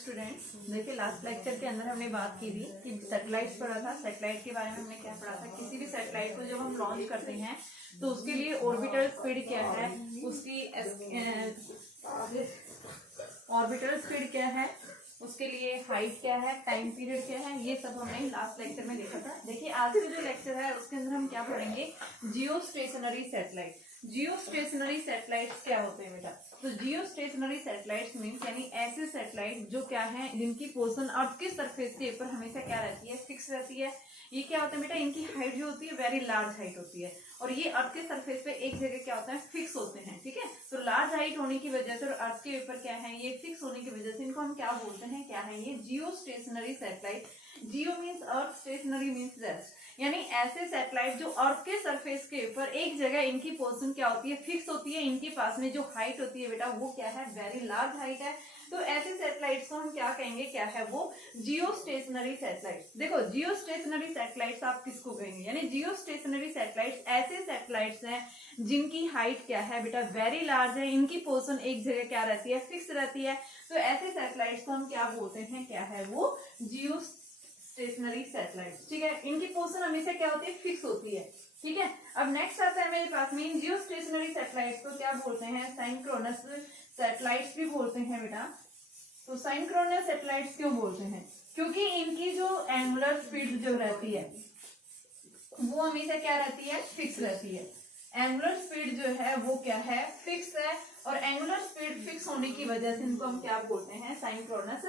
Students, देखिए last lecture के अंदर हमने बात की थी कि सैटेलाइट्स पढ़ा था। सैटेलाइट के बारे में हमने क्या पढ़ा था, किसी भी सैटेलाइट को जब हम लॉन्च करते हैं तो उसके लिए ऑर्बिटल स्पीड क्या है, उसकी ऑर्बिटल स्पीड क्या है, उसके लिए हाइट क्या है, टाइम पीरियड क्या है, ये सब हमने लास्ट लेक्चर में देखा था। देखिए आज का जो लेक्चर है उसके अंदर हम क्या पढ़ेंगे, जियो स्टेशनरी सैटेलाइट। जियो स्टेशनरी सैटेलाइट्स क्या होते हैं बेटा? तो जियो स्टेशनरी सैटेलाइट्स मीन्स यानी ऐसे सैटेलाइट जो क्या है, जिनकी पोजीशन अर्थ के सरफेस के ऊपर हमेशा क्या रहती है, फिक्स रहती है। ये क्या होता है बेटा, इनकी हाइट जो होती है वेरी लार्ज हाइट होती है और ये अर्थ के सरफेस पे एक जगह क्या होता है, फिक्स होते हैं। ठीक है, तो लार्ज हाइट होने की वजह से और अर्थ के ऊपर क्या है, ये फिक्स होने की वजह से इनको हम क्या बोलते हैं, क्या है ये geo stationary satellite. Geo means earth, stationary means rest, यानी ऐसे सैटेलाइट जो अर्थ के सरफेस के ऊपर एक जगह इनकी पोजीशन क्या होती है, फिक्स होती है। इनके पास में जो हाइट होती है बेटा वो क्या है, वेरी लार्ज हाइट है। तो ऐसे सैटेलाइट्स को हम क्या कहेंगे, क्या है वो, जियो स्टेशनरी सैटेलाइट्स। देखो जियो स्टेशनरी सैटेलाइट्स आप किसको कहेंगे, यानी जियो स्टेशनरी सैटेलाइट्स ऐसे सैटेलाइट्स हैं जिनकी हाइट क्या है बेटा, वेरी लार्ज है। इनकी पोजीशन एक जगह क्या रहती है, फिक्स रहती है। तो ऐसे सैटेलाइट्स को हम क्या बोलते हैं, क्या है वो, जियो स्टेशनरी सैटेलाइट। ठीक है, इनकी पोजीशन हमेशा क्या होती है, फिक्स होती है। ठीक है, अब नेक्स्ट आता है मेरे पास में, इन जियो स्टेशनरी सैटेलाइट्स को क्या बोलते हैं, साइंक्रोनस सैटेलाइट्स भी बोलते हैं बेटा। तो साइंक्रोनस सैटेलाइट्स क्यों बोलते हैं, क्योंकि इनकी जो एंगुलर स्पीड जो रहती है वो हमेशा क्या रहती है, फिक्स रहती है। एंगुलर स्पीड जो है वो क्या है, फिक्स है। और एंगुलर स्पीड फिक्स होने की वजह से इनको हम क्या बोलते हैं, साइंक्रोनस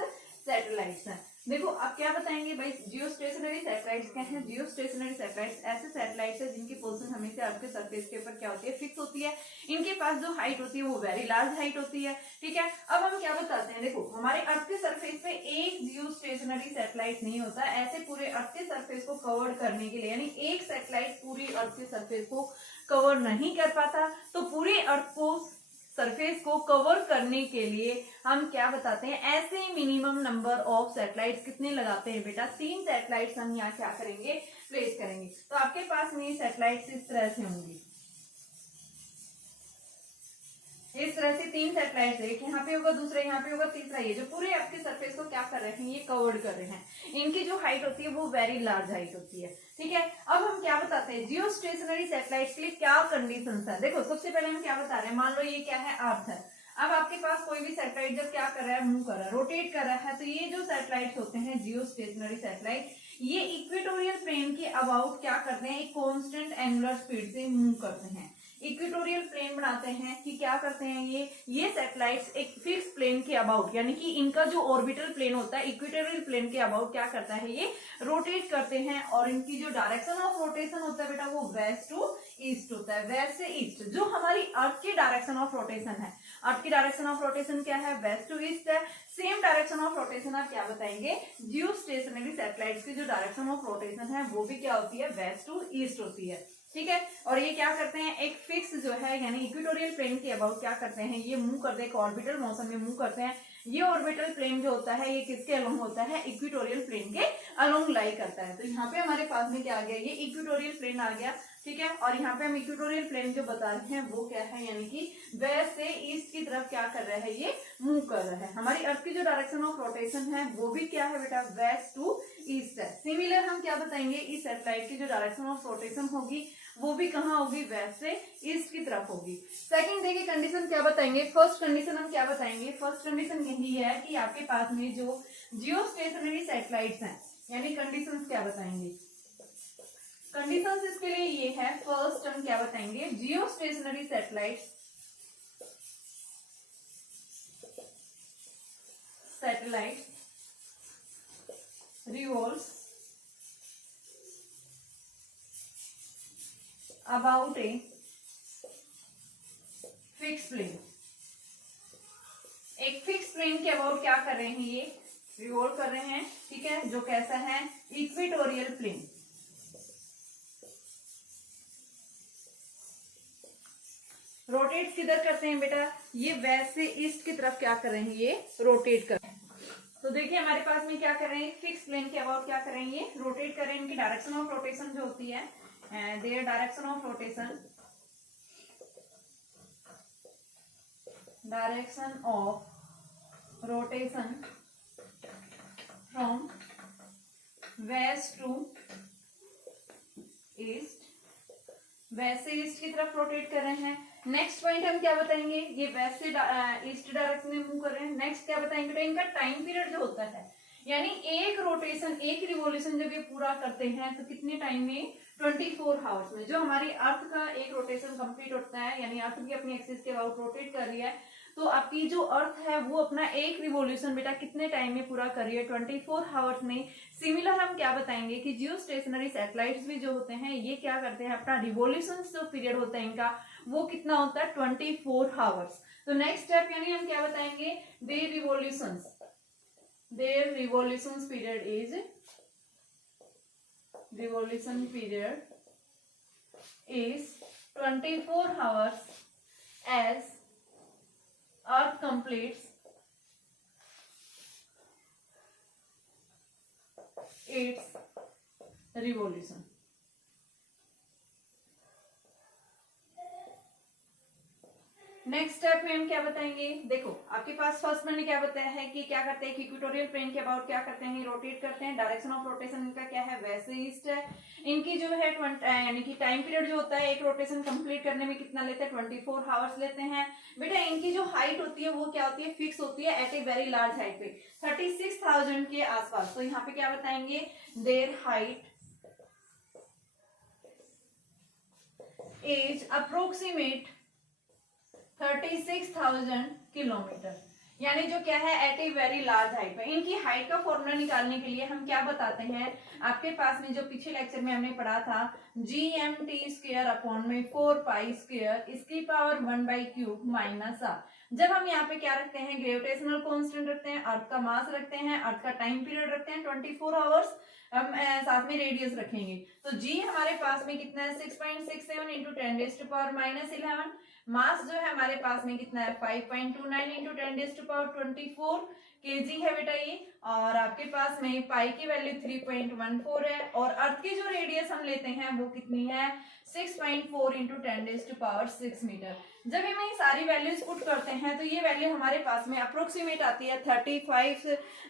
सैटेलाइट्स हैं। देखो अब क्या बताएंगे भाई, जियो स्टेशनरी सैटेलाइट्स क्या है। जियो स्टेशनरी सैटेलाइट्स ऐसे सैटेलाइट्स है जिनकी पोजीशन हमेशा अर्थ के सरफेस के ऊपर क्या होती है, फिक्स होती है। इनके पास जो हाइट होती है वो वेरी लार्ज हाइट होती है। ठीक है, अब हम क्या बताते हैं, देखो हमारे अर्थ के सरफेस पे एक जियो स्टेशनरी सैटेलाइट नहीं होता, ऐसे पूरे अर्थ के सरफेस को कवर करने के लिए, यानी एक सैटेलाइट पूरी अर्थ के सरफेस को कवर नहीं कर पाता। तो पूरे अर्थ को सरफेस को कवर करने के लिए हम क्या बताते हैं, ऐसे मिनिमम नंबर ऑफ सैटेलाइट्स कितने लगाते हैं बेटा, 3 सैटेलाइट्स हम यहाँ क्या करेंगे, प्लेस करेंगे। तो आपके पास में ये सैटेलाइट्स इस तरह से होंगी, इस तरह से 3 सैटेलाइट्स है, एक यहाँ पे होगा, दूसरा यहाँ पे होगा, तीसरा ये जो पूरे आपके सरफेस को क्या कर रहे हैं, ये कवर्ड कर रहे हैं। इनकी जो हाइट होती है वो वेरी लार्ज हाइट होती है। ठीक है, अब हम क्या बताते हैं, जियो स्टेशनरी सैटेलाइट्स के लिए क्या कंडीशंस है। देखो सबसे पहले हम क्या बता रहे हैं, मान लो ये क्या है, अर्थ है। अब आपके पास कोई भी सैटेलाइट जब क्या कर रहा है, मूव कर रहा है, रोटेट कर रहा है, तो ये जो सैटेलाइट होते हैं जियो स्टेशनरी सैटेलाइट, ये इक्वेटोरियल प्लेन के अबाउट क्या करते हैं, एक कांस्टेंट एंगुलर स्पीड से मूव करते हैं। इक्वेटोरियल प्लेन बनाते हैं कि क्या करते हैं, ये सैटेलाइट्स एक फिक्स प्लेन के अबाउट, यानी कि इनका जो ऑर्बिटल प्लेन होता है इक्वेटोरियल प्लेन के अबाउट क्या करता है, ये रोटेट करते हैं। और इनकी जो डायरेक्शन ऑफ रोटेशन होता है बेटा वो वेस्ट टू ईस्ट होता है, वेस्ट से ईस्ट। जो हमारी अर्थ की डायरेक्शन ऑफ रोटेशन है, अर्थ की डायरेक्शन ऑफ रोटेशन क्या है, वेस्ट टू ईस्ट है। सेम डायरेक्शन ऑफ रोटेशन आप क्या बताएंगे, जियो स्टेशनरी सैटेलाइट्स की जो डायरेक्शन ऑफ रोटेशन है वो भी क्या होती है, वेस्ट टू ईस्ट होती है। ठीक है, और ये क्या करते हैं, एक फिक्स जो है यानी इक्वेटोरियल प्लेन के अबाउट क्या करते हैं, ये मूव करते हैं, एक ऑर्बिटल मोशन में मूव करते हैं। ये ऑर्बिटल प्लेन जो होता है ये किसके अलोंग होता है, इक्वेटोरियल प्लेन के अलोंग लाई करता है। तो यहाँ पे हमारे पास में क्या आ गया, ये इक्वेटोरियल प्लेन आ गया। ठीक है, और यहाँ पे हम इक्वेटोरियल प्लेन जो बता रहे हैं वो क्या है, यानी कि वेस्ट से ईस्ट की तरफ क्या कर रहा है, ये मूव कर रहा है। हमारी अर्थ की जो डायरेक्शन ऑफ रोटेशन है वो भी क्या है बेटा, वेस्ट टू ईस्ट है। सिमिलर हम क्या बताएंगे, इस सैटेलाइट की जो डायरेक्शन ऑफ रोटेशन होगी वो भी कहाँ होगी, वेस्ट से ईस्ट की तरफ होगी। सेकंड देखिए कंडीशन क्या बताएंगे, फर्स्ट कंडीशन हम क्या बताएंगे, फर्स्ट कंडीशन यही है कि आपके पास में जो जियो स्टेशनरी सैटेलाइट्स हैं, यानी कंडीशंस क्या बताएंगे, कंडीशंस इसके लिए ये है, फर्स्ट हम क्या बताएंगे, जियो stationary satellites revolves about a fixed plane। एक फिक्स प्लेन के अबाउट क्या कर रहे हैं, ये रिवॉल्व कर रहे हैं। ठीक है, जो कैसा है, इक्वेटोरियल प्लेन। रोटेट किधर करते हैं बेटा, ये वेस्ट से ईस्ट की तरफ क्या कर रहे हैं, ये रोटेट कर रहे हैं। तो देखिए हमारे पास में क्या कर रहे हैं, फिक्स प्लेन के अबाउट क्या कर रहे हैं, ये रोटेट कर रहे हैं। इनकी डायरेक्शन ऑफ रोटेशन जो होती है, their direction of rotation, direction of rotation from west to east, west से ईस्ट की तरफ रोटेट कर रहे हैं। नेक्स्ट पॉइंट हम क्या बताएंगे, ये वेस्ट से ईस्ट डायरेक्शन में मूव कर रहे हैं। नेक्स्ट क्या बताएंगे, तो इनका टाइम पीरियड जो होता है, यानी एक रोटेशन, एक रिवॉल्यूशन जब ये पूरा करते हैं तो कितने टाइम में, 24 आवर्स में। जो हमारी अर्थ का एक रोटेशन कंप्लीट होता है, यानी अर्थ भी अपनी एक्सिस के अबाउट रोटेट कर रही है, तो आपकी जो अर्थ है वो अपना एक रिवॉल्यूशन बेटा कितने टाइम में पूरा कर रही है, 24 आवर्स में। सिमिलर हम क्या बताएंगे कि जियो स्टेशनरी सैटेलाइट्स भी जो होते हैं ये क्या करते हैं, अपना रिवॉल्यूशन जो पीरियड होता है इनका वो कितना होता है, 24 आवर्स। तो नेक्स्ट स्टेप यानी हम क्या बताएंगे, their revolutions period is, revolution period is 24 hours as Earth completes its revolution. Next step में हम क्या बताएंगे, देखो आपके पास फर्स्ट मैंने क्या बताया है कि क्या करते हैं, इक्वेटोरियल प्लेन के अबाउट क्या करते हैं, रोटेट करते हैं। डायरेक्शन ऑफ रोटेशन इनका क्या है, वेस्ट से ईस्ट है। इनकी जो है यानी कि टाइम पीरियड जो होता है एक रोटेशन कंप्लीट करने में कितना लेते हैं, 24 आवर्स लेते हैं। बेटा इनकी जो हाइट होती है वो क्या होती है, फिक्स होती है at a very large height पे, 36,000 के आसपास। तो यहाँ पे क्या बताएंगे, their height is approximate 36,000 kilometre, यानी जो क्या है at a very large height पे। इनकी हाइट का फॉर्मूला निकालने के लिए हम क्या बताते हैं, आपके पास में जो पिछले लेक्चर में हमने पढ़ा था, GMT² अपॉन में 4π² इसकी पावर 1/3 माइनस r। जब हम यहाँ पे क्या रखते हैं, ग्रेविटेशनल कांस्टेंट रखते हैं, अर्थ का मास रखते हैं, अर्थ का टाइम पीरियड रखते हैं 24 आवर्स, हम साथ में रेडियस रखेंगे। तो जी हमारे पास में कितना है, 6.67 इंटू 10⁻⁻11। मास जो है हमारे पास में कितना है, 5.29 इंटू 10⁻24 kg है बेटा ये। और आपके पास में पाई की वैल्यू 3.14 है, और अर्थ की जो रेडियस हम लेते हैं वो कितनी है, 6.4 इंटू 10⁻6 मीटर। जब हम ये सारी वैल्यूज पुट करते हैं तो ये वैल्यू हमारे पास में अप्रोक्सीमेट आती है 35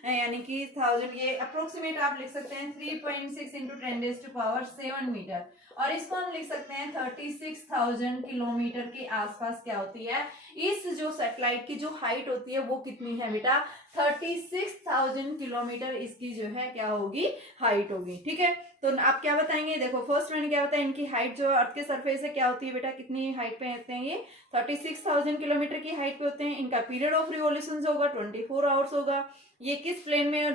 यानी कि 1000, ये अप्रोक्सीमेट आप लिख सकते हैं 3.6 इंटू 10⁻7 मीटर, और इसको हम लिख सकते हैं 36,000 किलोमीटर के आसपास क्या होती है, इस जो सैटेलाइट की जो हाइट होती है वो कितनी है बेटा, 36,000 किलोमीटर इसकी जो है क्या होगी, हाइट होगी। ठीक है, तो आप क्या बताएंगे, देखो फर्स्ट मैंने क्या बताया, इनकी हाइट जो अर्थ के सरफेस है क्या होती है बेटा, कितनी हाइट पे होते हैं ये, 36,000 किलोमीटर की हाइट पे होते हैं। इनका पीरियड ऑफ रिवॉल्यूशन होगा 24 आवर्स होगा। ये किस प्लेन में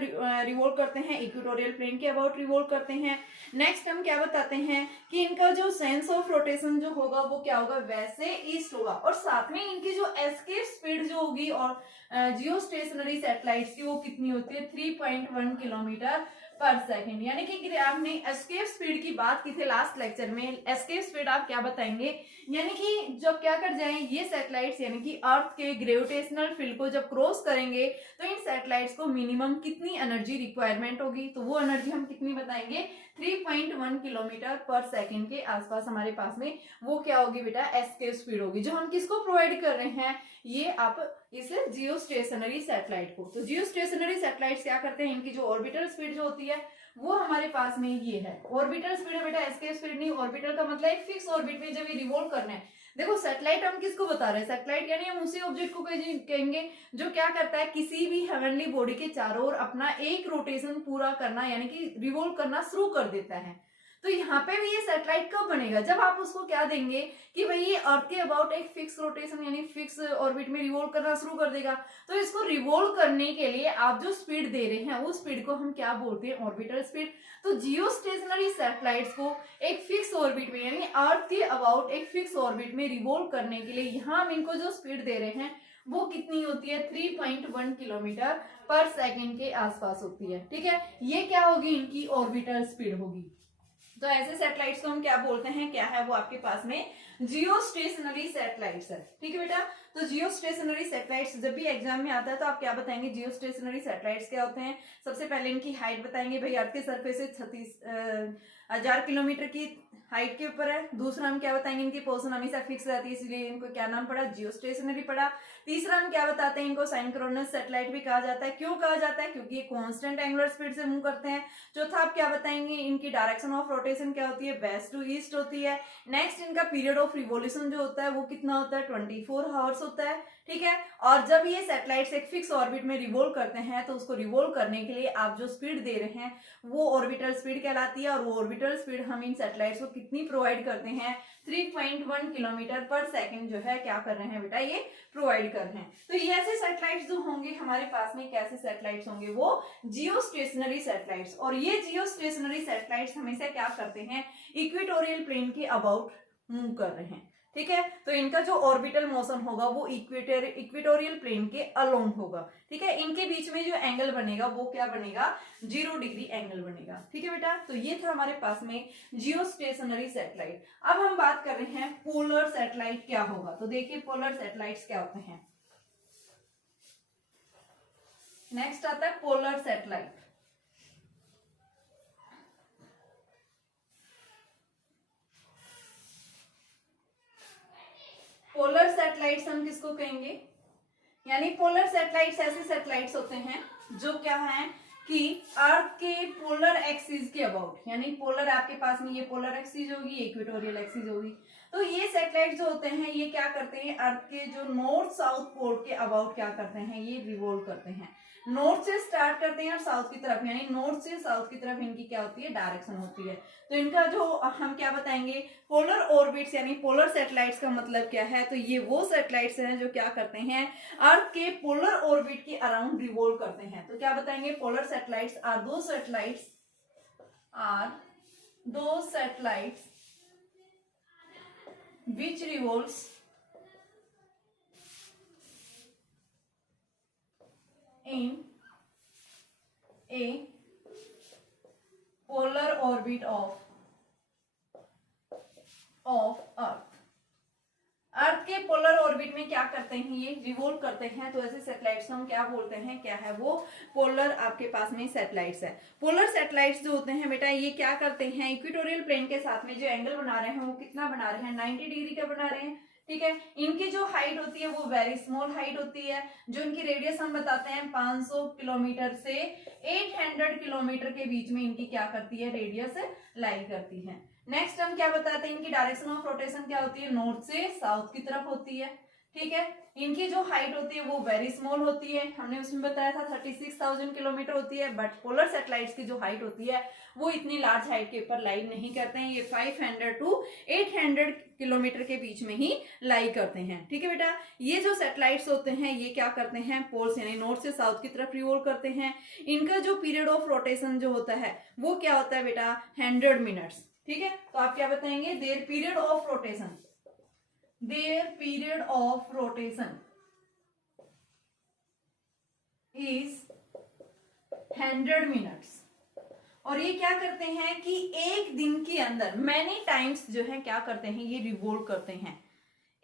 रिवॉल्व करते हैं, इक्वेटोरियल प्लेन के अबाउट रिवॉल्व करते हैं। नेक्स्ट हम क्या बताते हैं कि इनका जो सेंस ऑफ रोटेशन जो होगा वो क्या होगा, वैसे ईस्ट होगा, और साथ में इनकी जो एस्केप स्पीड जो होगी और जियो स्टेशनरी सैटेलाइट्स की वो कितनी होती है, 3.1 किलोमीटर पर सेकेंड। यानी कि आपने एस्केप स्पीड की बात की थी लास्ट लेक्चर में, एस्केप स्पीड आप क्या बताएंगे, यानी कि जब क्या कर जाएं ये सैटेलाइट्स, यानी कि अर्थ के ग्रेविटेशनल फील्ड को जब क्रॉस करेंगे तो इन सैटेलाइट्स को मिनिमम कितनी एनर्जी रिक्वायरमेंट होगी, तो वो एनर्जी हम कितनी बताएंगे, 3.1 किलोमीटर पर सेकेंड के आसपास हमारे पास में वो क्या होगी बेटा, एस्केप स्पीड होगी, जो हम किसको प्रोवाइड कर रहे हैं, ये आप इस जियो स्टेशनरी सैटेलाइट को। तो जियो स्टेशनरी सैटेलाइट्स क्या करते हैं, इनकी जो ऑर्बिटल स्पीड जो होती है वो हमारे पास में ये है, ऑर्बिटल स्पीड है बेटा, एस्केप स्पीड नहीं। ऑर्बिटल का मतलब एक फिक्स ऑर्बिट में जब ये रिवॉल्व करना है। देखो सैटेलाइट हम किसको बता रहे हैं, सैटेलाइट यानी हम उसी ऑब्जेक्ट को कहेंगे जो क्या करता है, किसी भी हेवनली बॉडी के चारों ओर अपना एक रोटेशन पूरा करना, यानी कि रिवॉल्व करना शुरू कर देता है। तो यहाँ पे भी ये सैटेलाइट कब बनेगा, जब आप उसको क्या देंगे कि भाई ये अर्थ के अबाउट एक फिक्स रोटेशन यानी फिक्स ऑर्बिट में रिवॉल्व करना शुरू कर देगा। तो इसको रिवॉल्व करने के लिए आप जो स्पीड दे रहे हैं उस स्पीड को हम क्या बोलते हैं, ऑर्बिटल स्पीड। तो जियो स्टेशनरी सैटेलाइट्स को एक फिक्स ऑर्बिट में यानी अर्थ के अबाउट एक फिक्स ऑर्बिट में रिवॉल्व करने के लिए यहाँ हम इनको जो स्पीड दे रहे हैं वो कितनी होती है, 3.1 किलोमीटर पर सेकेंड के आसपास होती है। ठीक है, ये क्या होगी, इनकी ऑर्बिटल स्पीड होगी। तो ऐसे सैटेलाइट्स को हम क्या बोलते हैं, क्या है वो आपके पास में जियो स्टेशनरी सैटेलाइट्स है। ठीक है बेटा, तो जियो स्टेशनरी सैटेलाइट्स जब भी एग्जाम में आता है तो आप क्या बताएंगे, जियो स्टेशनरी सैटेलाइट्स क्या होते हैं। सबसे पहले इनकी हाइट बताएंगे, भाई अर्थ के सरफेस से 36,000 किलोमीटर की हाइट के ऊपर है। दूसरा हम क्या बताएंगे, इनकी पोजीशन हमेशा फिक्स रहती है, इसलिए इनको क्या नाम पड़ा, जियो स्टेशनरी पड़ा। तीसरा हम क्या बताते हैं, इनको साइंक्रोनस सैटेलाइट भी कहा जाता है। क्यों कहा जाता है, क्योंकि ये कांस्टेंट एंगुलर स्पीड से मूव करते हैं। चौथा आप क्या बताएंगे, इनकी डायरेक्शन ऑफ रोटेशन क्या होती है, वेस्ट टू ईस्ट होती है। नेक्स्ट इनका पीरियड ऑफ रिवोल्यूशन जो होता है वो कितना होता है, 24 आवर्स होता है, ठीक है। और जब ये सैटेलाइट्स एक फिक्स ऑर्बिट में रिवोल्व करते हैं तो उसको रिवोल्व करने के लिए आप जो स्पीड दे रहे हैं वो ऑर्बिटल स्पीड कहलाती है। और वो ऑर्बिटल स्पीड हम इन सैटेलाइट्स को कितनी प्रोवाइड करते हैं, 3.1 किलोमीटर पर सेकंड जो है क्या कर रहे हैं बेटा, ये प्रोवाइड कर रहे हैं। तो ये ऐसे सैटेलाइट्स जो होंगे हमारे पास में, कैसे सैटेलाइट्स होंगे, वो जियो स्टेशनरी सैटेलाइट्स। और ये जियो स्टेशनरी सैटेलाइट्स हमेशा क्या करते हैं, इक्वेटोरियल प्लेन के अबाउट मूव कर रहे हैं, ठीक है। तो इनका जो ऑर्बिटल मोशन होगा वो इक्वेटोरियल प्लेन के अलोंग होगा, ठीक है। इनके बीच में जो एंगल बनेगा वो क्या बनेगा, 0 डिग्री एंगल बनेगा, ठीक है बेटा। तो ये था हमारे पास में जियो स्टेशनरी सैटेलाइट। अब हम बात कर रहे हैं पोलर सैटेलाइट क्या होगा। तो देखिए पोलर सैटेलाइट्स क्या होते हैं। नेक्स्ट आता है पोलर सैटेलाइट। पोलर सैटेलाइट्स हम किसको कहेंगे, यानी पोलर सैटेलाइट्स ऐसे सैटेलाइट्स होते हैं जो क्या है कि अर्थ के पोलर एक्सिस के अबाउट, यानी पोलर आपके पास में ये पोलर एक्सिस होगी, इक्वेटोरियल एक्सिस होगी। तो ये सैटेलाइट जो होते हैं ये क्या करते हैं, अर्थ के जो नॉर्थ साउथ पोल के अबाउट क्या करते हैं, ये रिवॉल्व करते हैं। नॉर्थ से स्टार्ट करते हैं और साउथ की तरफ, यानी नॉर्थ से साउथ की तरफ इनकी क्या होती है, डायरेक्शन होती है। तो इनका जो हम क्या बताएंगे, पोलर ऑर्बिट्स, यानी पोलर सैटेलाइट्स का मतलब क्या है, तो ये वो सैटेलाइट्स हैं जो क्या करते हैं, अर्थ के पोलर ऑर्बिट के अराउंड रिवॉल्व करते हैं। तो क्या बताएंगे, पोलर सैटेलाइट्स आर दो satellites which revolves in a polar orbit of अर्थ। अर्थ के पोलर ऑर्बिट में क्या करते हैं, ये रिवॉल्व करते हैं। तो ऐसे सैटेलाइट्स हम क्या बोलते हैं, क्या है वो, पोलर आपके पास में सैटेलाइट्स है। पोलर सैटेलाइट्स जो होते हैं बेटा ये क्या करते हैं, इक्वेटोरियल प्लेन के साथ में जो एंगल बना रहे हैं वो कितना बना रहे हैं, 90 डिग्री का बना रहे हैं, ठीक है। इनकी जो हाइट होती है वो वेरी स्मॉल हाइट होती है। जो इनकी रेडियस हम बताते हैं 500 किलोमीटर से 800 किलोमीटर के बीच में इनकी क्या करती है, रेडियस लाई करती है। नेक्स्ट हम क्या बताते हैं, इनकी डायरेक्शन ऑफ रोटेशन क्या होती है, नॉर्थ से साउथ की तरफ होती है, ठीक है। इनकी जो हाइट होती है वो वेरी स्मॉल होती है, हमने उसमें बताया था 36,000 किलोमीटर होती है। बट पोलर सैटेलाइट्स की जो हाइट होती है वो इतनी लार्ज हाइट के ऊपर लाई नहीं करते हैं, ये 500 to 800 किलोमीटर के बीच में ही लाई करते हैं, ठीक है बेटा। ये जो सैटेलाइट्स होते हैं ये क्या करते हैं, पोल्स यानी नॉर्थ से साउथ की तरफ रिवॉल्व करते हैं। इनका जो पीरियड ऑफ रोटेशन जो होता है वो क्या होता है बेटा, 100 मिनट्स, ठीक है। तो आप क्या बताएंगे, there period of rotation is 100 minutes. और ये क्या करते हैं कि एक दिन के अंदर मैनी टाइम्स जो है क्या करते हैं, ये रिवॉल्व करते हैं।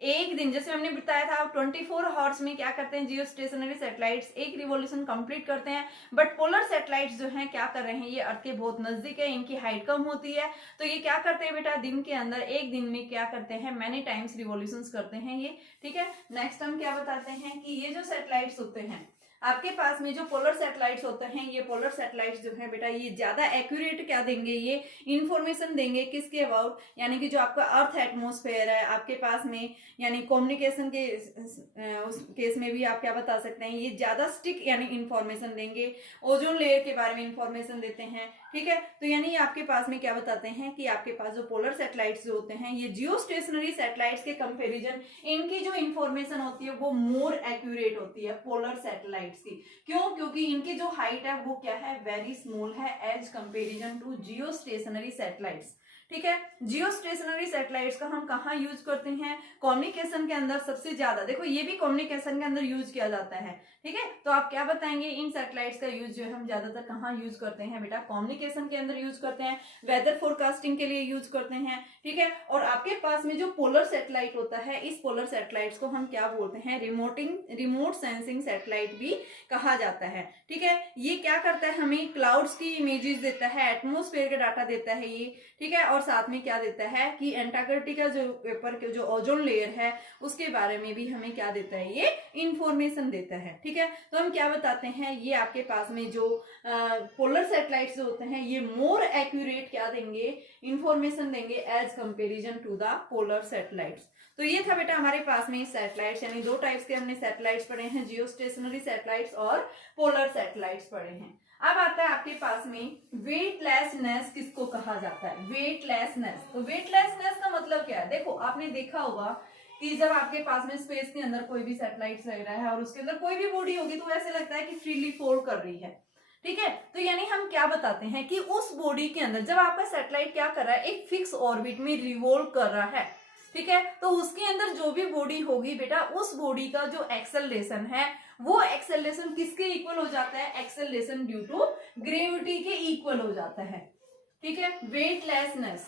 एक दिन, जैसे हमने बताया था 24 आवर्स में क्या करते हैं, जियो स्टेशनरी सैटेलाइट्स एक रिवॉल्यूशन कंप्लीट करते हैं। बट पोलर सैटेलाइट्स जो हैं क्या कर रहे हैं, ये अर्थ के बहुत नजदीक है, इनकी हाइट कम होती है। तो ये क्या करते हैं बेटा, दिन के अंदर एक दिन में क्या करते हैं, मैनी टाइम्स रिवॉल्यूशंस करते हैं ये, ठीक है। नेक्स्ट हम क्या बताते हैं कि ये जो सैटेलाइट्स होते हैं आपके पास में, जो पोलर सैटेलाइट्स होते हैं, ये पोलर सैटेलाइट्स जो है बेटा ये ज्यादा एक्यूरेट क्या देंगे, ये इंफॉर्मेशन देंगे किसके अबाउट, यानी कि जो आपका अर्थ एटमॉस्फेयर है आपके पास में, यानी कम्युनिकेशन के उस केस में भी आप क्या बता सकते हैं, ये ज्यादा स्टिक यानी इंफॉर्मेशन देंगे। ओजोन लेयर के बारे में इंफॉर्मेशन देते हैं, ठीक है। तो यानी आपके पास में क्या बताते हैं कि आपके पास जो पोलर सैटेलाइट्स जो होते हैं ये जियो स्टेशनरी सैटेलाइट्स के कंपेरिजन इनकी जो इंफॉर्मेशन होती है वो मोर एक्यूरेट होती है पोलर सैटेलाइट्स की। क्यों, क्योंकि इनकी जो हाइट है वो क्या है, वेरी स्मॉल है as comparison to geo stationary satellites, ठीक है। जियो स्टेशनरी सैटेलाइट्स का हम कहाँ यूज करते हैं, कम्युनिकेशन के अंदर सबसे ज्यादा, देखो ये भी कम्युनिकेशन के अंदर यूज किया जाता है, ठीक है। तो आप क्या बताएंगे, इन सैटेलाइट्स का यूज जो है हम ज्यादातर कहाँ यूज करते हैं बेटा, कम्युनिकेशन के अंदर यूज करते हैं, वेदर फोरकास्टिंग के लिए यूज करते हैं, ठीक है। और आपके पास में जो पोलर सैटेलाइट होता है, इस पोलर सैटेलाइट्स को हम क्या बोलते हैं, रिमोट सेंसिंग सैटेलाइट भी कहा जाता है, ठीक है। ये क्या करता है, हमें क्लाउड्स की इमेजेस देता है, एटमोस्फेयर का डाटा देता है ये, ठीक है। और साथ में क्या देता है कि एंटार्कटिका जो पेपर के जो ओजोन लेयर है उसके बारे में भी हमें क्या देता है, ये इंफॉर्मेशन देता है, ठीक है। तो हम क्या बताते हैं, ये आपके पास में जो पोलर सैटेलाइट्स होते हैं ये मोर एक्यूरेट क्या देंगे, इंफॉर्मेशन देंगे as comparison to the polar satellites. तो ये था बेटा हमारे पास में सैटेलाइट्स, यानी दो टाइप्स के हमने सैटेलाइट्स पढ़े हैं, जियो स्टेशनरी सैटेलाइट्स और पोलर सैटेलाइट्स पढ़े हैं। अब आता है आपके पास में वेटलेसनेस किसको कहा जाता है, वेटलेसनेस। तो वेटलेसनेस का मतलब क्या है, देखो आपने देखा होगा कि जब आपके पास में स्पेस के अंदर कोई भी सैटेलाइट लग रहा है और उसके अंदर कोई भी बॉडी होगी तो ऐसे लगता है कि फ्रीली फोल्ड कर रही है, ठीक है। तो यानी हम क्या बताते हैं कि उस बॉडी के अंदर जब आपका सैटेलाइट क्या कर रहा है, एक फिक्स ऑर्बिट में रिवॉल्व कर रहा है, ठीक है। तो उसके अंदर जो भी बॉडी होगी बेटा, उस बॉडी का जो एक्सेलरेशन है वो एक्सेलरेशन किसके इक्वल हो जाता है, एक्सेलरेशन ड्यू टू ग्रेविटी के इक्वल हो जाता है, ठीक है। वेटलेसनेस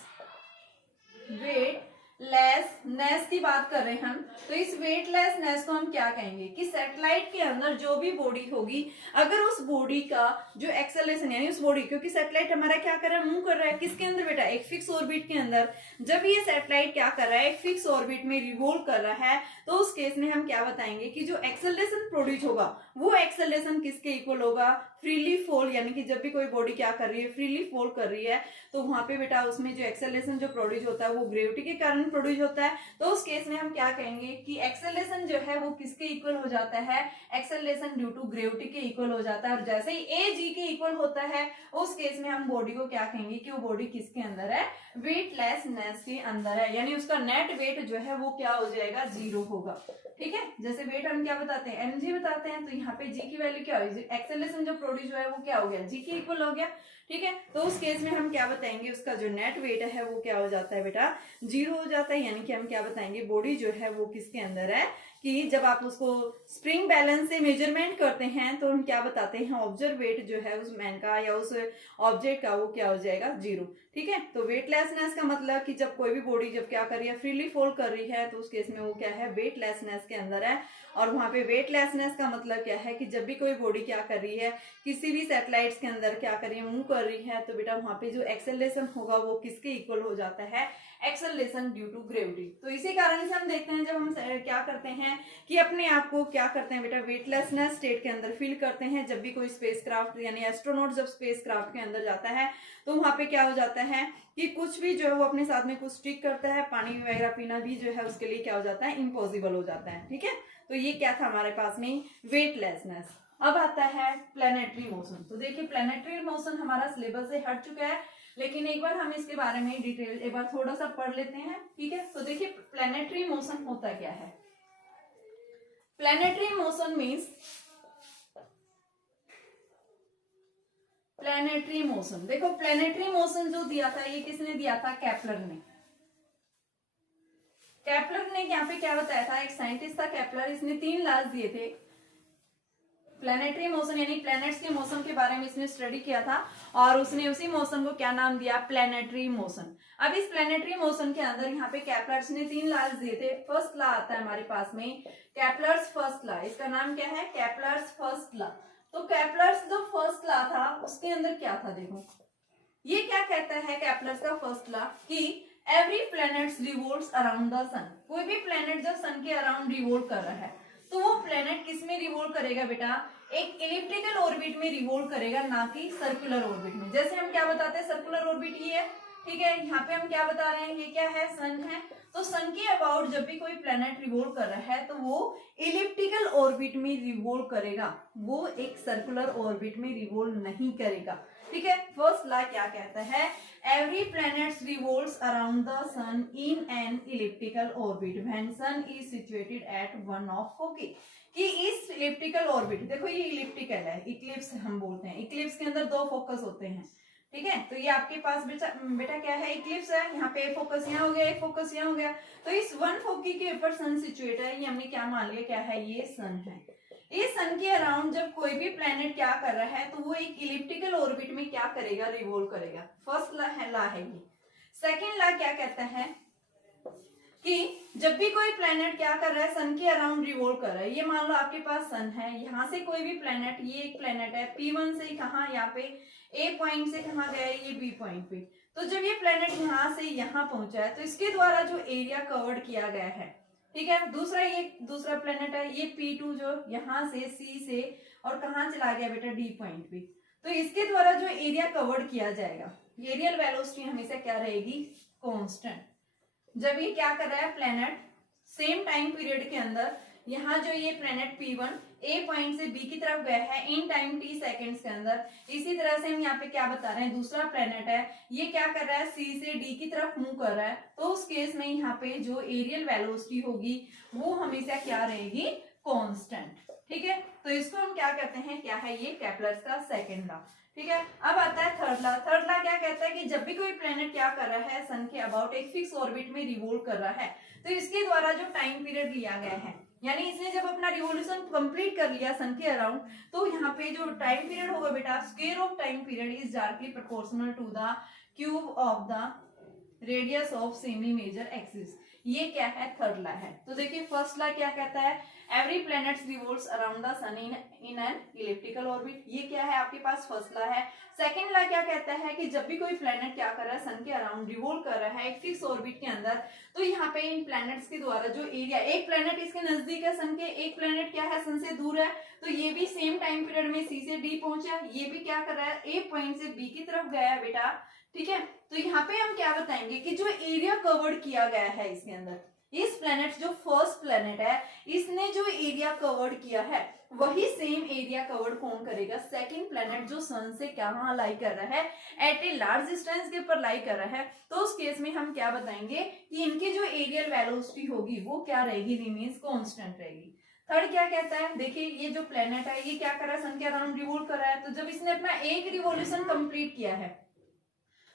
की बात कर रहे हैं हम, तो इस वेटलेसनेस को हम क्या कहेंगे कि सैटेलाइट के अंदर जो भी बॉडी होगी, अगर उस बॉडी का जो एक्सेलरेशन, यानी उस बॉडी, क्योंकि सैटेलाइट हमारा क्या कर रहा है, मूव कर रहा है किसके अंदर बेटा, एक फिक्स ऑर्बिट के अंदर। जब ये सैटेलाइट क्या कर रहा है, एक फिक्स ऑर्बिट में रिवॉल्व कर रहा है, तो उस केस में हम क्या बताएंगे कि जो एक्सेलरेशन प्रोड्यूस होगा वो एक्सेलरेशन किसके इक्वल होगा, फ्रीली फॉल, यानी कि जब भी कोई बॉडी क्या कर रही है, फ्रीली फॉल कर रही है, तो वहां पे बेटा उसमें जो एक्सेलरेशन जो प्रोड्यूस होता है वो ग्रेविटी के कारण प्रोड्यूस होता है। तो उस केस में हम क्या कहेंगे कि एक्सेलरेशन जो है वो किसके इक्वल हो जाता है, एक्सेलरेशन ड्यू टू ग्रेविटी के इक्वल हो जाता है। और जैसे ही ए जी के इक्वल होता है उस केस में हम बॉडी को क्या कहेंगे कि वो बॉडी किसके अंदर है, वेटलेसनेस के अंदर है, यानी उसका नेट वेट जो है वो क्या हो जाएगा, 0 होगा, ठीक है। जैसे वेट हम क्या बताते हैं, mg बताते हैं, तो यहाँ पे g की वैल्यू क्या होगी, एक्सेलरेशन जो प्रोड्यूस हुआ है वो क्या हो गया, g के इक्वल हो गया, ठीक है। तो उस केस में हम क्या बताएंगे, उसका जो नेट वेट है वो क्या हो जाता है बेटा, 0 हो जाता है। यानी कि हम क्या बताएंगे, बॉडी जो है वो किसके अंदर है, कि जब आप उसको स्प्रिंग बैलेंस से मेजरमेंट करते हैं तो हम क्या बताते हैं, ऑब्जर्व वेट जो है उस मैन का या उस ऑब्जेक्ट का वो क्या हो जाएगा, 0, ठीक है। तो वेटलेसनेस का मतलब कि जब कोई भी बॉडी जब क्या कर रही है, फ्रीली फॉल कर रही है, तो उस केस में वो क्या है, वेटलेसनेस के अंदर है। और वहां पे वेटलेसनेस का मतलब क्या है कि जब भी कोई बॉडी क्या कर रही है, किसी भी सैटेलाइट्स के अंदर क्या कर रही है, मूव कर रही है, तो बेटा वहां पे जो एक्सेलरेशन होगा वो किसके इक्वल हो जाता है, एक्सेलरेशन ड्यू टू ग्रेविटी। तो इसी कारण से हम देखते हैं जब हम क्या करते हैं कि अपने आप को क्या करते हैं बेटा, वेटलेसनेस स्टेट के अंदर फील करते हैं। जब भी कोई स्पेसक्राफ्ट यानी एस्ट्रोनॉट जब स्पेसक्राफ्ट के अंदर जाता है तो वहां पे क्या हो जाता है कि कुछ भी जो है वो अपने साथ में कुछ स्टिक करता है, पानी वगैरह पीना भी जो है उसके लिए क्या हो जाता है, इम्पॉसिबल हो जाता है, ठीक है। तो ये क्या था हमारे पास में, वेटलेसनेस। अब आता है प्लैनेटरी मोशन। तो देखिए प्लैनेटरी मोशन हमारा सिलेबस से हट चुका है, लेकिन एक बार हम इसके बारे में डिटेल एक बार थोड़ा सा पढ़ लेते हैं, ठीक है। तो देखिए प्लैनेटरी मोशन होता क्या है, planetary motion means, planetary motion, देखो प्लैनेटरी मोशन जो दिया था ये किसने दिया था, केपलर ने। केपलर ने यहाँ पे क्या बताया था, एक साइंटिस्ट था केपलर, इसने 3 लॉज दिए थे प्लैनेटरी मोशन, यानी प्लैनेट्स के मोशन के बारे में इसने स्टडी किया था और उसने उसी मोशन को क्या नाम दिया, प्लैनेटरी मोशन। अब इस प्लैनेटरी मोशन के अंदर यहाँ पे केपलर्स ने 3 लॉज दिए थे। फर्स्ट लॉ आता है हमारे पास में केपलर्स फर्स्ट लॉ, इसका नाम क्या है, केपलर्स फर्स्ट लॉ। तो केपलर्स जो फर्स्ट लॉ था उसके अंदर क्या था, देखो ये क्या कहता है केपलर्स का फर्स्ट लॉ कि every planet revolves around the sun. कोई भी प्लैनेट जब सन के अराउंड रिवॉल्व कर रहा है तो वो प्लैनेट किस में रिवॉल्व करेगा बेटा, एक इलिप्टिकल ऑर्बिट में रिवॉल्व करेगा, ना कि सर्कुलर ऑर्बिट में। जैसे हम क्या बताते हैं, सर्कुलर ऑर्बिट ये है, ठीक है। यहाँ पे हम क्या बता रहे हैं, ये क्या है, सन है। तो सन के अबाउट जब भी कोई प्लैनेट रिवॉल्व कर रहा है तो वो इलिप्टिकल ऑर्बिट में रिवॉल्व करेगा, वो एक सर्कुलर ऑर्बिट में रिवॉल्व नहीं करेगा, ठीक है। फर्स्ट लॉ क्या कहता है, every planet revolves around the sun in an elliptical orbit when sun is situated at one of foci. कि इस इलिप्टिकल ऑर्बिट, देखो ये इलिप्टिकल है, इक्लिप्स हम बोलते हैं, इक्लिप्स के अंदर 2 फोकस होते हैं, ठीक है। तो ये आपके पास बेटा क्या है, इक्लिप्स है। यहाँ पे फोकस यहाँ हो गया, एक फोकस यहाँ हो गया। तो इस वन फोकी के ऊपर सन सिचुएट है, ये हमने क्या मान लिया, क्या है, ये सन है। इस सन के अराउंड जब कोई भी प्लेनेट क्या कर रहा है, तो वो एक इलिप्टिकल ऑर्बिट में क्या करेगा, रिवॉल्व करेगा। फर्स्ट ला है ये। सेकेंड ला क्या कहता है कि जब भी कोई प्लेनेट क्या कर रहा है, सन के अराउंड रिवॉल्व कर रहा है। ये मान लो आपके पास सन है, यहाँ से कोई भी प्लेनेट, ये एक प्लेनेट है, P1 से कहाँ, यहाँ पे A पॉइंट से कहाँ गया है, ये B पॉइंट पे। तो जब ये प्लेनेट यहाँ से यहाँ पहुंचा है, तो इसके द्वारा जो एरिया कवर्ड किया गया है, ठीक है। दूसरा प्लेनेट है ये P2, जो यहाँ से C से और कहाँ चला गया बेटा, D पॉइंट पे। तो इसके द्वारा जो एरिया कवर्ड किया जाएगा, एरियल वेलोसिटी हमेशा क्या रहेगी, कांस्टेंट। जब ये क्या कर रहा है प्लेनेट, सेम टाइम पीरियड के अंदर, यहाँ जो ये प्लेनेट P1 A पॉइंट से B की तरफ गया है इन टाइम t सेकेंड्स के अंदर, इसी तरह से हम यहाँ पे क्या बता रहे हैं, दूसरा प्लेनेट है, ये क्या कर रहा है, C से D की तरफ मूव कर रहा है। तो उस केस में यहाँ पे जो एरियल वेलोसिटी होगी वो हमेशा क्या रहेगी, कांस्टेंट। ठीक है, तो इसको हम क्या कहते हैं, क्या है ये, केपलर्स का सेकेंड लॉ। ठीक है, अब आता है थर्ड लॉ। थर्ड लॉ क्या कहता है कि जब भी कोई प्लेनेट क्या कर रहा है, सन के अबाउट एक फिक्स ऑर्बिट में रिवॉल्व कर रहा है, तो इसके द्वारा जो टाइम पीरियड लिया गया है, यानी इसने जब अपना रिवॉल्यूशन कंप्लीट कर लिया सन के अराउंड, तो यहाँ पे जो टाइम पीरियड होगा बेटा, square of time period is directly proportional to the cube of the radius of semi major axis. ये क्या है, थर्ड लॉ है। तो देखिए फर्स्ट लॉ क्या कहता है, every planet revolves around the sun in an elliptical orbit. ये क्या है आपके पास, फर्स्ट लॉ है। सेकंड लॉ क्या कहता है कि जब भी कोई प्लैनेट क्या कर रहा है, सन के अराउंड रिवॉल्व कर रहा है एक फिक्स ऑर्बिट के अंदर, तो यहाँ पे इन प्लैनेट्स के द्वारा जो एरिया, एक प्लैनेट इसके नजदीक है सन के, एक प्लैनेट क्या है सन से दूर है, तो ये भी सेम टाइम पीरियड में सी से डी पहुंचा, ये भी क्या कर रहा है, ए पॉइंट से बी की तरफ गया है बेटा। ठीक है, तो यहाँ पे हम क्या बताएंगे कि जो एरिया कवर्ड किया गया है इसके अंदर, इस प्लेनेट जो फर्स्ट प्लेनेट है, इसने जो एरिया कवर्ड किया है, वही सेम एरिया कवर्ड कौन करेगा, सेकंड प्लेनेट जो सन से कहाँ लाई कर रहा है, एट ए लार्ज डिस्टेंस के ऊपर लाई कर रहा है। तो उस केस में हम क्या बताएंगे कि इनकी जो एरियल वेलोसिटी होगी वो क्या रहेगी, रिमेन्स कांस्टेंट रहेगी। थर्ड क्या कहता है, देखिए ये जो प्लेनेट है ये क्या कर रहा है, सन के अराउंड रिवॉल्व कर रहा है। तो जब इसने अपना एक रिवॉल्यूशन कंप्लीट किया है,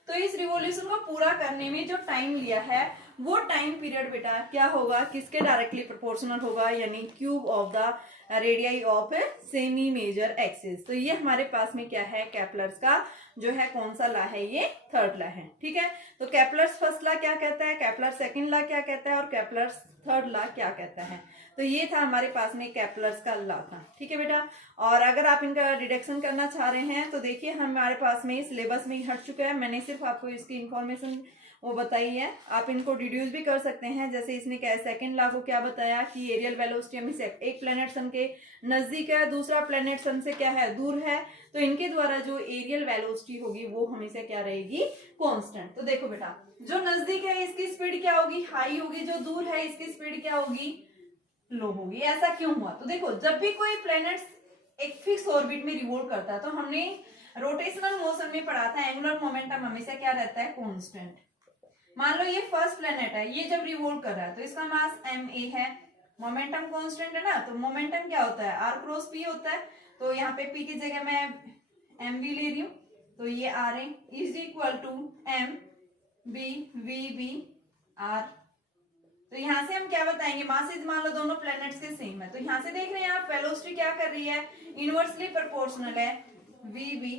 तो इस रिवॉल्यूशन को पूरा करने में जो टाइम लिया है, वो टाइम पीरियड बेटा क्या होगा, किसके डायरेक्टली प्रोपोर्शनल होगा, यानी cube of the radii of semi major axis. तो ये हमारे पास में क्या है, केपलर्स का जो है कौन सा लॉ है, ये थर्ड लॉ है। ठीक है, तो केपलर्स फर्स्ट लॉ क्या कहता है, केपलर सेकंड लॉ क्या कहता है, और केपलर्स थर्ड लॉ क्या कहता है। तो ये था हमारे पास में केपलर्स का लॉ था। ठीक है बेटा, और अगर आप इनका डिडक्शन करना चाह रहे हैं तो देखिए हमारे पास में सिलेबस में हट चुका है, मैंने सिर्फ आपको इसकी इंफॉर्मेशन वो बताई है, आप इनको डिड्यूस भी कर सकते हैं। जैसे इसने क्या है, सेकंड लॉ को क्या बताया कि एरियल वेलोसिटी में से एक प्लेनेट सन के नजदीक है, दूसरा प्लेनेट सन से क्या है, दूर है, तो इनके द्वारा जो एरियल वेलोसिटी होगी वो हमेशा क्या रहेगी, कांस्टेंट। तो देखो बेटा, जो नजदीक है इसकी स्पीड क्या होगी, हाई होगी, जो दूर है इसकी स्पीड क्या होगी, लो होगी। ऐसा क्यों हुआ, तो देखो जब भी कोई प्लेनेट एक फिक्स ऑर्बिट में रिवॉल्व करता है, तो हमने रोटेशनल मोशन में पढ़ा था, एंगुलर मोमेंटम हमेशा क्या रहता है, कांस्टेंट। मान लो ये फर्स्ट प्लेनेट है, ये जब रिवॉल्व कर रहा है तो इसका मास ma है, मोमेंटम कांस्टेंट है ना, तो मोमेंटम क्या होता है, r क्रॉस p होता है। तो यहाँ पे p की जगह मैं mv ले रही हूँ, तो ये ra is equal to m b v b r। तो यहाँ से हम क्या बताएंगे, मासेज मान लो दोनों प्लैनेट्स के सेम है, तो यहाँ से देख रहे हैं आप वेलोसिटी क्या कर रही है, इनवर्सली प्रोपोर्शनल है vb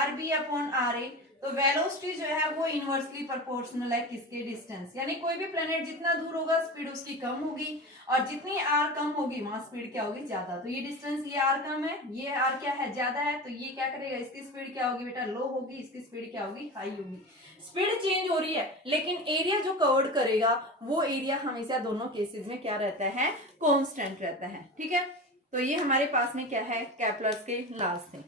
rb अपॉन ra। तो वेलोसिटी जो है वो इनवर्सली प्रोपोर्शनल है किसके, डिस्टेंस, यानी कोई भी प्लेनेट जितना दूर होगा स्पीड उसकी कम होगी, और जितनी आर कम होगी वहां स्पीड क्या होगी, ज्यादा। तो ये डिस्टेंस, ये आर कम है, ये आर क्या है, ज्यादा है, तो ये क्या करेगा, इसकी स्पीड क्या होगी बेटा, लो होगी, इसकी स्पीड क्या होगी, हाई होगी। स्पीड चेंज हो रही है लेकिन एरिया जो कवर्ड करेगा वो एरिया हमेशा दोनों केसेस में क्या रहता है, कांस्टेंट रहता है। ठीक है, तो ये हमारे पास में क्या है, केपलर्स के लॉज थे।